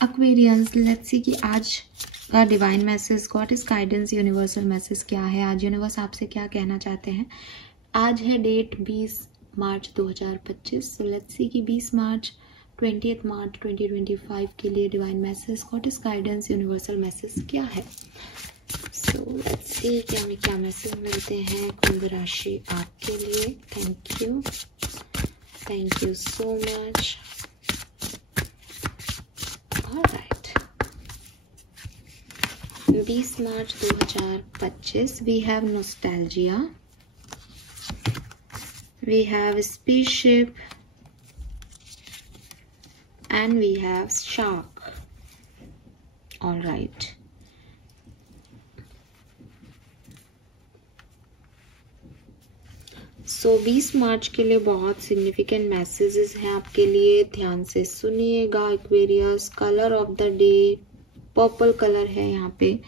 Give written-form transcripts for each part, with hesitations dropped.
Aquarians, let's see कि आज का divine message, God is guidance, universal message क्या है आज, यूनिवर्स आपसे क्या कहना चाहते हैं। आज है date 20 March 2025। So let's see कि 20 मार्च 20 मार्च 2025 के लिए divine message, God is guidance, universal message क्या है। सो लेट्स सी कि हमें क्या मैसेज मिलते हैं कुंभ राशि आपके लिए। Thank you so much. Alright, 20 March 2025 we have nostalgia, we have spaceship and we have shark. All right, सो 20 मार्च के लिए बहुत सिग्निफिकेंट मैसेजेस हैं आपके लिए, ध्यान से सुनिएगा। Aquarius, colour of the day purple colour है यहाँ पे।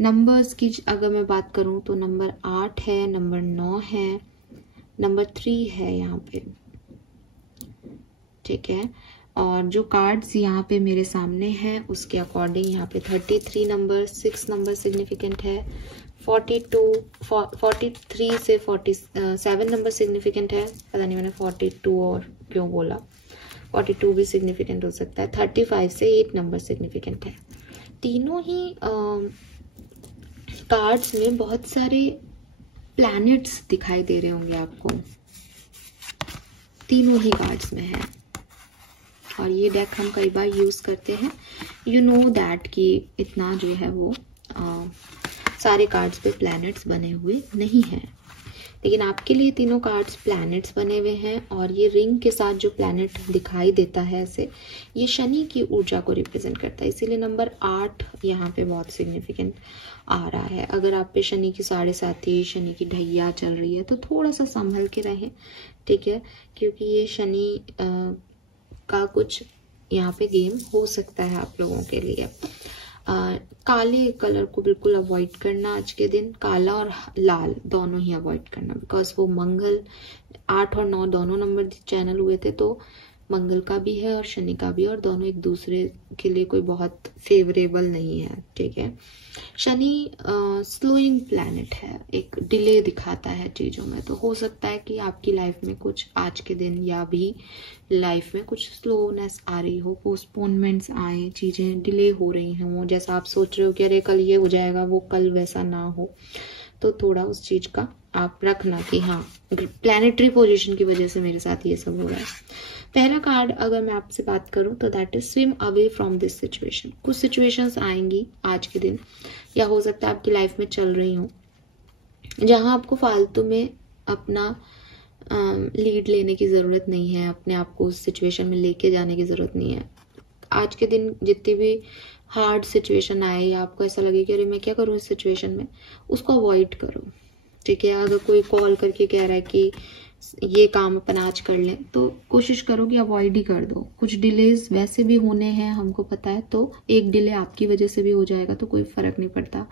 नंबर्स की अगर मैं बात करूँ तो नंबर 8 है, नंबर 9 है, नंबर 3 है यहाँ पे, ठीक है। और जो कार्ड्स यहाँ पे मेरे सामने हैं उसके अकॉर्डिंग यहाँ पे 33 नंबर, 6 नंबर सिग्निफिकेंट है, 43 से 47 नंबर सिग्निफिकेंट है। पता नहीं मैंने 42 और क्यों बोला, 42 भी सिग्निफिकेंट हो सकता है। 35 से 8 नंबर सिग्निफिकेंट है। तीनों ही कार्ड्स में बहुत सारे प्लैनेट्स दिखाई दे रहे होंगे आपको, तीनों ही कार्ड्स में है। और ये डेक हम कई बार यूज करते हैं, यू नो दैट कि इतना जो है वो सारे कार्ड्स पे प्लैनेट्स बने हुए नहीं हैं, लेकिन आपके लिए तीनों कार्ड्स प्लैनेट्स बने हुए हैं। और ये रिंग के साथ जो प्लैनेट दिखाई देता है ऐसे, ये शनि की ऊर्जा को रिप्रेजेंट करता है, इसीलिए नंबर 8 यहाँ पे बहुत सिग्निफिकेंट आ रहा है। अगर आप पे शनि की 7.5, शनि की ढैया चल रही है तो थोड़ा सा संभल के रहें, ठीक है, क्योंकि ये शनि का कुछ यहाँ पे गेम हो सकता है आप लोगों के लिए। काले कलर को बिल्कुल अवॉइड करना आज के दिन, काला और लाल दोनों ही अवॉइड करना, बिकॉज वो मंगल 8 और 9 दोनों नंबर चैनल हुए थे, तो मंगल का भी है और शनि का भी, और दोनों एक दूसरे के लिए कोई बहुत फेवरेबल नहीं है, ठीक है। शनि स्लोइंग प्लैनेट है, एक डिले दिखाता है चीज़ों में, तो हो सकता है कि आपकी लाइफ में कुछ आज के दिन या भी लाइफ में कुछ स्लोनेस आ रही हो, पोस्टपोनमेंट्स आए, चीज़ें डिले हो रही हों, जैसा आप सोच रहे हो कि अरे कल ये हो जाएगा, वो कल वैसा ना हो, तो थोड़ा उस चीज़ का आप रखना कि हाँ प्लैनेटरी पोजीशन की वजह से मेरे साथ ये सब हो रहा है। पहला कार्ड अगर मैं आपसे बात करूं तो that is swim away from this situation. कुछ सिचुएशंस आएंगी आज के दिन, या हो सकता है आपकी लाइफ में चल रही हो, जहां आपको फालतू में अपना लीड लेने की ज़रूरत नहीं है, अपने आप को उस सिचुएशन में लेके जाने की ज़रूरत नहीं है। आज के दिन जितनी भी हार्ड सिचुएशन आए या आपको ऐसा लगे कि अरे मैं क्या करूं इस सिचुएशन में, उसको अवॉइड करो, ठीक है। अगर कोई कॉल करके कह रहा है कि ये काम अपन आज कर लें, तो कोशिश करो कि अवॉइड ही कर दो। कुछ डिलेज वैसे भी होने हैं हमको पता है, तो एक डिले आपकी वजह से भी हो जाएगा तो कोई फर्क नहीं पड़ता,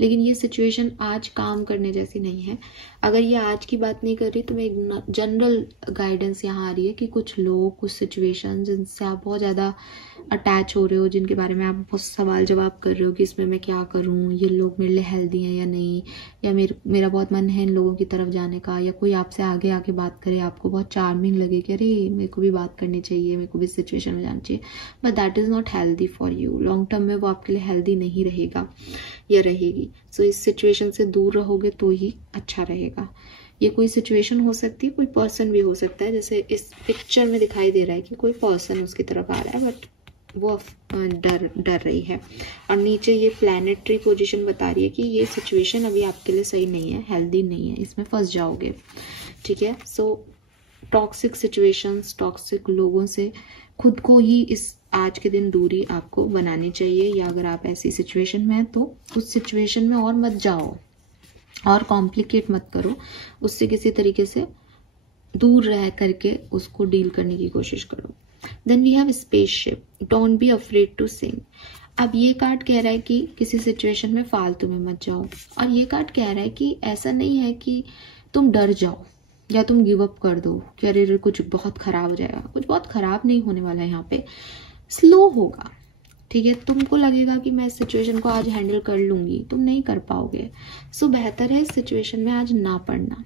लेकिन ये सिचुएशन आज काम करने जैसी नहीं है। अगर ये आज की बात नहीं कर रही तो मैं एक जनरल गाइडेंस यहाँ आ रही है कि कुछ लोग, कुछ सिचुएशन जिनसे आप बहुत ज़्यादा अटैच हो रहे हो, जिनके बारे में आप बहुत सवाल जवाब कर रहे हो कि इसमें मैं क्या करूँ, ये लोग मेरे लिए हेल्दी हैं या नहीं, या मेरा बहुत मन है इन लोगों की तरफ जाने का, या कोई आपसे आगे आके बात करे, आपको बहुत चार्मिंग लगे कि अरे मेरे को भी बात करनी चाहिए, मेरे को भी सिचुएशन में जाना चाहिए, but that is not healthy for you. Long term में वो आपके लिए हेल्दी नहीं रहेगा या रहेगी। सो इस सिचुएशन से दूर रहोगे तो ही अच्छा रहेगा। ये कोई सिचुएशन हो सकती है, कोई पर्सन भी हो सकता है, जैसे इस पिक्चर में दिखाई दे रहा है कि कोई पर्सन उसकी तरफ आ रहा है, बट वो डर रही है। और नीचे ये प्लैनेटरी पोजीशन बता रही है कि ये सिचुएशन अभी आपके लिए सही नहीं है, हेल्दी नहीं है, इसमें फंस जाओगे, ठीक है। सो टॉक्सिक सिचुएशंस, टॉक्सिक लोगों से खुद को ही इस आज के दिन दूरी आपको बनानी चाहिए, या अगर आप ऐसी सिचुएशन में हैं तो उस सिचुएशन में और मत जाओ और कॉम्प्लिकेट मत करो, उससे किसी तरीके से दूर रह करके उसको डील करने की कोशिश करो। Then we have spaceship, don't be afraid to sing. अब ये कार्ड कह रहा है कि किसी सिचुएशन में फालतू में मत जाओ, और ये कार्ड कह रहा है कि ऐसा नहीं है कि तुम डर जाओ या तुम गिव अप कर दो कि अरे कुछ बहुत खराब हो जाएगा। कुछ बहुत खराब नहीं होने वाला है, यहाँ पे स्लो होगा, ठीक है, तुमको लगेगा कि मैं इस सिचुएशन को आज हैंडल कर लूंगी, तुम नहीं कर पाओगे। सो बेहतर है इस सिचुएशन में आज ना पढ़ना।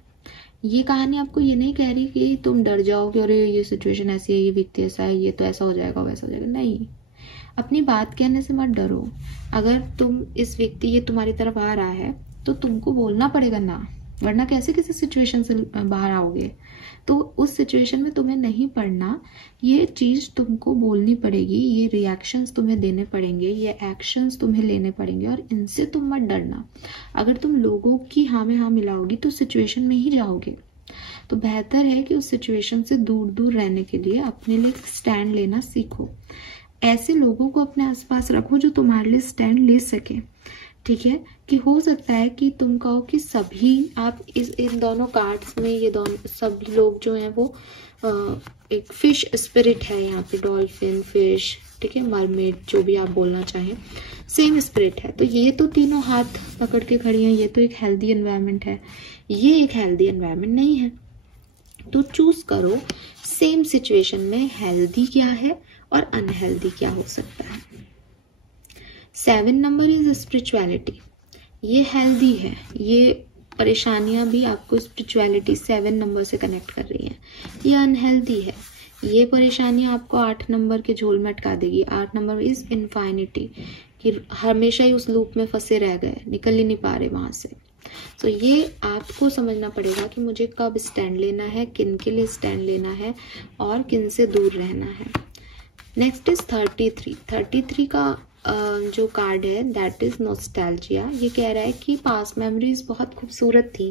ये कहानी आपको ये नहीं कह रही कि तुम डर जाओगे, अरे ये सिचुएशन ऐसी है, ये व्यक्ति ऐसा है, ये तो ऐसा हो जाएगा वैसा हो जाएगा। नहीं, अपनी बात कहने से मत डरो। अगर तुम इस व्यक्ति ये तुम्हारी तरफ आ रहा है तो तुमको बोलना पड़ेगा ना, वरना कैसे किसी सिचुएशन से बाहर आओगे। तो उस सिचुएशन में तुम्हें नहीं पढ़ना, ये चीज तुमको बोलनी पड़ेगी, ये रिएक्शंस तुम्हें देने पड़ेंगे, ये एक्शंस तुम्हें लेने पड़ेंगे, और इनसे तुम मत डरना। अगर तुम लोगों की हाँ में हाँ मिलाओगी तो सिचुएशन में ही जाओगे। तो बेहतर है कि उस सिचुएशन से दूर दूर रहने के लिए अपने लिए स्टैंड लेना सीखो। ऐसे लोगों को अपने आसपास रखो जो तुम्हारे लिए स्टैंड ले सके। ठीक है, कि हो सकता है कि तुम कहो कि सभी आप इन दोनों कार्ड्स में ये दोनों सब लोग जो हैं वो एक फिश स्पिरिट है यहाँ पे, डॉल्फिन, फिश, ठीक है, मरमेड, जो भी आप बोलना चाहें, सेम स्पिरिट है। तो ये तो तीनों हाथ पकड़ के खड़ी हैं, ये तो एक हेल्दी एनवायरनमेंट है, ये एक हेल्दी एनवायरनमेंट नहीं है। तो चूज करो सेम सिचुएशन में हेल्दी क्या है और अनहेल्दी क्या हो सकता है। 7 नंबर इज स्पिरिचुअलिटी। ये हेल्दी है, ये परेशानियां भी आपको स्पिरिचुअलिटी 7 नंबर से कनेक्ट कर रही हैं। ये अनहेल्दी है, ये परेशानियां आपको 8 नंबर के झोल में अटका देगी। 8 नंबर इज इनफाइनिटी, कि हमेशा ही उस लूप में फंसे रह गए, निकल ही नहीं पा रहे वहां से। तो ये आपको समझना पड़ेगा कि मुझे कब स्टैंड लेना है, किन के लिए स्टैंड लेना है और किन से दूर रहना है। नेक्स्ट इज 33 का जो कार्ड है दैट इज नॉस्टैल्जिया। ये कह रहा है कि पास्ट मेमोरीज बहुत खूबसूरत थी।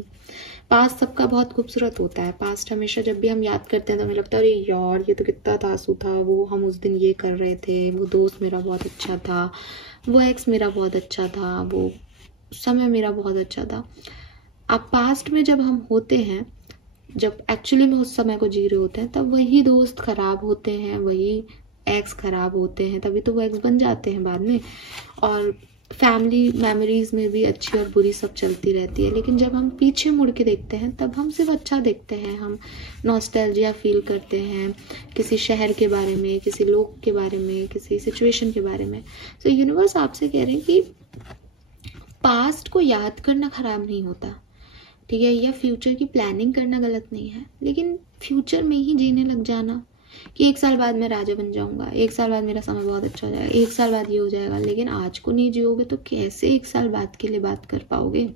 पास्ट सबका बहुत खूबसूरत होता है। पास्ट हमेशा जब भी हम याद करते हैं तो हमें लगता है अरे यार ये तो कितना तासू था, वो हम उस दिन ये कर रहे थे, वो दोस्त मेरा बहुत अच्छा था, वो एक्स मेरा बहुत अच्छा था, वो समय मेरा बहुत अच्छा था। अब पास्ट में जब हम होते हैं, जब एक्चुअली में उस समय को जी रहे होते हैं, तब वही दोस्त खराब होते हैं, वही एक्स खराब होते हैं, तभी तो वो एक्स बन जाते हैं बाद में। और फैमिली मेमोरीज में भी अच्छी और बुरी सब चलती रहती है। लेकिन जब हम पीछे मुड़ के देखते हैं तब हम सिर्फ अच्छा देखते हैं, हम नॉस्टैल्जिया फील करते हैं किसी शहर के बारे में, किसी लोग के बारे में, किसी सिचुएशन के बारे में। तो यूनिवर्स आपसे कह रहे हैं कि पास्ट को याद करना खराब नहीं होता, ठीक है, या फ्यूचर की प्लानिंग करना गलत नहीं है, लेकिन फ्यूचर में ही जीने लग जाना कि 1 साल बाद मैं राजा बन जाऊंगा, 1 साल बाद मेरा समय बहुत अच्छा हो जाएगा, 1 साल बाद ये हो जाएगा, लेकिन आज को नहीं जियोगे तो कैसे 1 साल बाद के लिए बात कर पाओगे।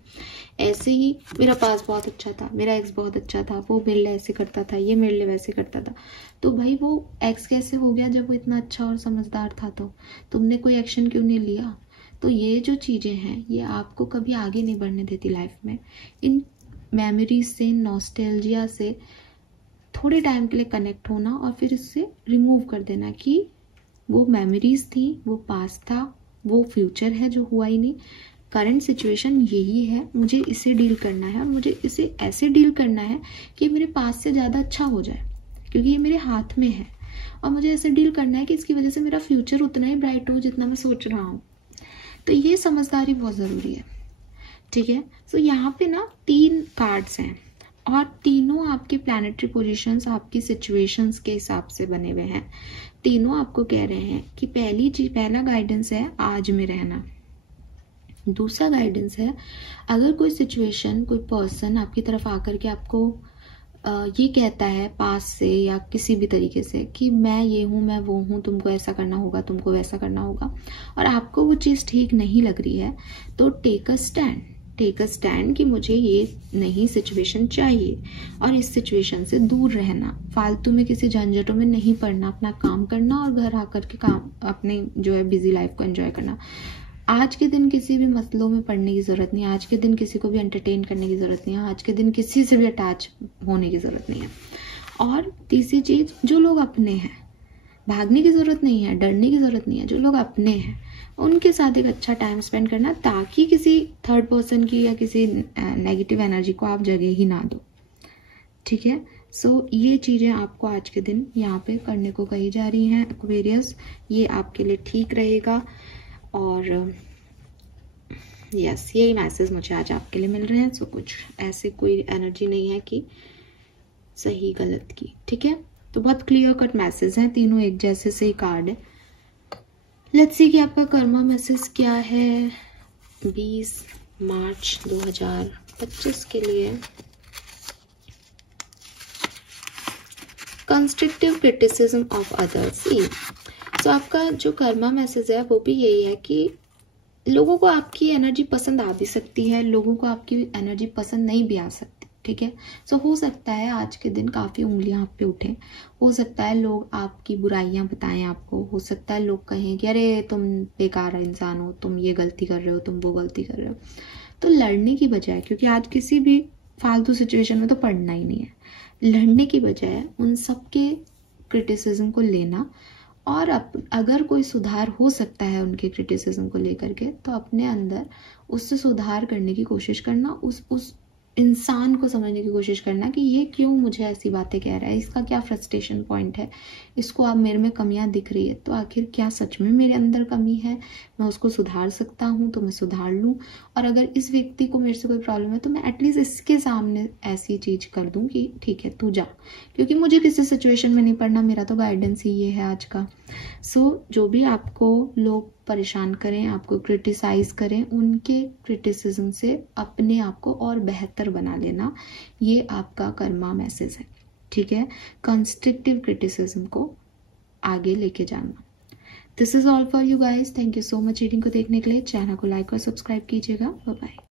ऐसे ही मेरा पास बहुत अच्छा था, मेरा एक्स बहुत अच्छा था, वो मेरे लिए ऐसे करता था, ये मेरे लिए वैसे करता था। तो भाई वो एक्स कैसे हो गया जब वो इतना अच्छा और समझदार था? तो तुमने कोई एक्शन क्यों नहीं लिया? तो ये जो चीजें हैं ये आपको कभी आगे नहीं बढ़ने देती लाइफ में। इन मेमोरीज से, नॉस्टैल्जिया से थोड़े टाइम के लिए कनेक्ट होना और फिर इससे रिमूव कर देना कि वो मेमोरीज थी, वो पास्ट था, वो फ्यूचर है जो हुआ ही नहीं, करंट सिचुएशन यही है, मुझे इसे डील करना है और मुझे इसे ऐसे डील करना है कि मेरे पास्ट से ज़्यादा अच्छा हो जाए, क्योंकि ये मेरे हाथ में है। और मुझे ऐसे डील करना है कि इसकी वजह से मेरा फ्यूचर उतना ही ब्राइट हो जितना मैं सोच रहा हूँ। तो ये समझदारी बहुत ज़रूरी है, ठीक है। सो यहाँ पे ना 3 कार्ड्स हैं और तीनों आपके प्लैनेटरी पोजीशंस आपकी सिचुएशंस के हिसाब से बने हुए हैं। तीनों आपको कह रहे हैं कि पहला गाइडेंस है आज में रहना। दूसरा गाइडेंस है अगर कोई सिचुएशन, कोई पर्सन आपकी तरफ आकर के आपको ये कहता है पास से या किसी भी तरीके से कि मैं ये हूँ, मैं वो हूँ, तुमको ऐसा करना होगा, तुमको वैसा करना होगा, और आपको वो चीज़ ठीक नहीं लग रही है, तो टेक अ स्टैंड कि मुझे ये नहीं सिचुएशन चाहिए और इस सिचुएशन से दूर रहना, फालतू में किसी झंझटों में नहीं पड़ना, अपना काम करना और घर आकर के काम अपने जो है बिजी लाइफ को एंजॉय करना। आज के दिन किसी भी मसलों में पड़ने की जरूरत नहीं है, आज के दिन किसी को भी एंटरटेन करने की जरूरत नहीं है, आज के दिन किसी से भी अटैच होने की जरूरत नहीं है। और तीसरी चीज, जो लोग अपने हैं, भागने की जरूरत नहीं है, डरने की जरूरत नहीं है, जो लोग अपने हैं उनके साथ एक अच्छा टाइम स्पेंड करना, ताकि किसी थर्ड पर्सन की या किसी नेगेटिव एनर्जी को आप जगह ही ना दो, ठीक है। सो ये चीजें आपको आज के दिन यहाँ पे करने को कही जा रही हैं एक्वेरियस, ये आपके लिए ठीक रहेगा। और यस, यही मैसेज मुझे आज आपके लिए मिल रहे हैं। सो कुछ ऐसे कोई एनर्जी नहीं है कि सही गलत की, ठीक है। तो बहुत क्लियर कट मैसेज हैं, तीनों एक जैसे से ही कार्ड है। लेट्स सी कि आपका कर्मा मैसेज क्या है 20 मार्च 2025 के लिए। Constructive criticism of others. So आपका जो कर्मा मैसेज है वो भी यही है कि लोगों को आपकी एनर्जी पसंद आ भी सकती है, लोगों को आपकी एनर्जी पसंद नहीं भी आ सकती, ठीक है। सो हो सकता है आज के दिन काफ़ी उंगलियां आप पे उठें, हो सकता है लोग आपकी बुराइयां बताएं आपको, हो सकता है लोग कहें कि अरे तुम बेकार इंसान हो, तुम ये गलती कर रहे हो, तुम वो गलती कर रहे हो। तो लड़ने की बजाय, क्योंकि आज किसी भी फालतू सिचुएशन में तो पढ़ना ही नहीं है, लड़ने की बजाय उन सबके क्रिटिसिज्म को लेना, और अगर कोई सुधार हो सकता है उनके क्रिटिसिज्म को लेकर के, तो अपने अंदर उससे सुधार करने की कोशिश करना, उस इंसान को समझने की कोशिश करना कि ये क्यों मुझे ऐसी बातें कह रहा है, इसका क्या फ्रस्ट्रेशन पॉइंट है, इसको अब मेरे में कमियां दिख रही है, तो आखिर क्या सच में मेरे अंदर कमी है, मैं उसको सुधार सकता हूँ तो मैं सुधार लूँ। और अगर इस व्यक्ति को मेरे से कोई प्रॉब्लम है तो मैं एटलीस्ट इसके सामने ऐसी चीज कर दूँ कि ठीक है तू जा, क्योंकि मुझे किसी सिचुएशन में नहीं पड़ना, मेरा तो गाइडेंस ही ये है आज का। सो जो भी आपको लोग परेशान करें, आपको क्रिटिसाइज करें, उनके क्रिटिसिज्म से अपने आप को और बेहतर बना लेना, ये आपका कर्मा मैसेज है, ठीक है। कंस्ट्रक्टिव क्रिटिसिज्म को आगे लेके जाना। This is all for you guys. Thank you so much reading को देखने के लिए। चैनल को लाइक और सब्सक्राइब कीजिएगा। Bye bye.